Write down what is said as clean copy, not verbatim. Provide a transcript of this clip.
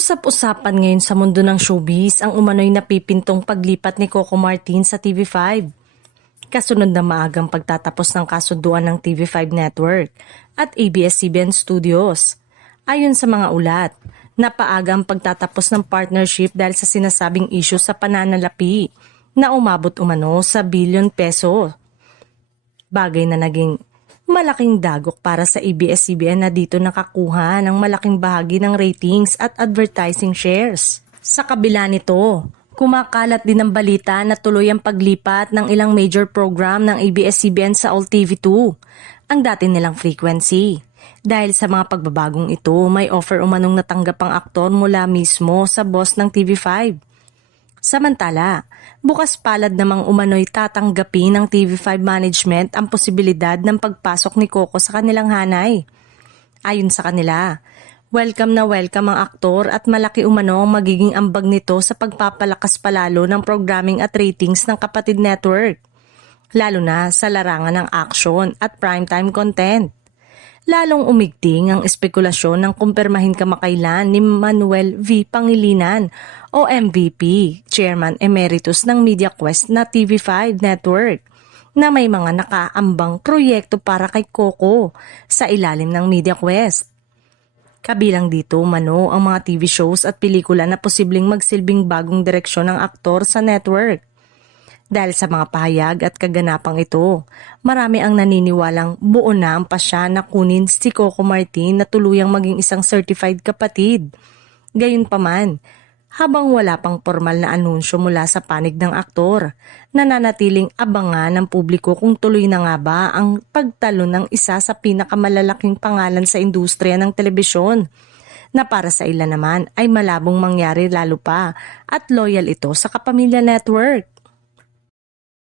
Usap-usapan ngayon sa mundo ng showbiz ang umano'y napipintong paglipat ni Coco Martin sa TV5. Kasunod na maagang pagtatapos ng kasunduan ng TV5 Network at ABS-CBN Studios. Ayon sa mga ulat, napaagang pagtatapos ng partnership dahil sa sinasabing issue sa pananalapi na umabot umano sa bilyon peso. Bagay na naging malaking dagok para sa ABS-CBN na dito nakakuha ng malaking bahagi ng ratings at advertising shares. Sa kabila nito, kumakalat din ang balita na tuloy ang paglipat ng ilang major program ng ABS-CBN sa AllTV2, ang dati nilang frequency. Dahil sa mga pagbabagong ito, may offer umanong natanggap ang aktor mula mismo sa boss ng TV5. Samantala, bukas palad namang umano'y tatanggapin ng TV5 management ang posibilidad ng pagpasok ni Coco sa kanilang hanay. Ayon sa kanila, welcome na welcome ang aktor at malaki umano ang magiging ambag nito sa pagpapalakas palalo ng programming at ratings ng kapatid network, lalo na sa larangan ng action at primetime content. Lalong umigting ang espekulasyon ng kumpirmahin kamakailan ni Manuel V. Pangilinan o MVP, Chairman Emeritus ng MediaQuest na TV5 Network, na may mga nakaambang proyekto para kay Coco sa ilalim ng MediaQuest. Kabilang dito umano ang mga TV shows at pelikula na posibleng magsilbing bagong direksyon ng aktor sa network. Dahil sa mga pahayag at kaganapang ito, marami ang naniniwalang buo na ang pasya na kunin si Coco Martin na tuluyang maging isang certified kapatid. Gayunpaman, habang wala pang formal na anunsyo mula sa panig ng aktor, nananatiling abangan ng publiko kung tuloy na nga ba ang pagtalo ng isa sa pinakamalalaking pangalan sa industriya ng telebisyon, na para sa ilan naman ay malabong mangyari lalo pa at loyal ito sa Kapamilya Network.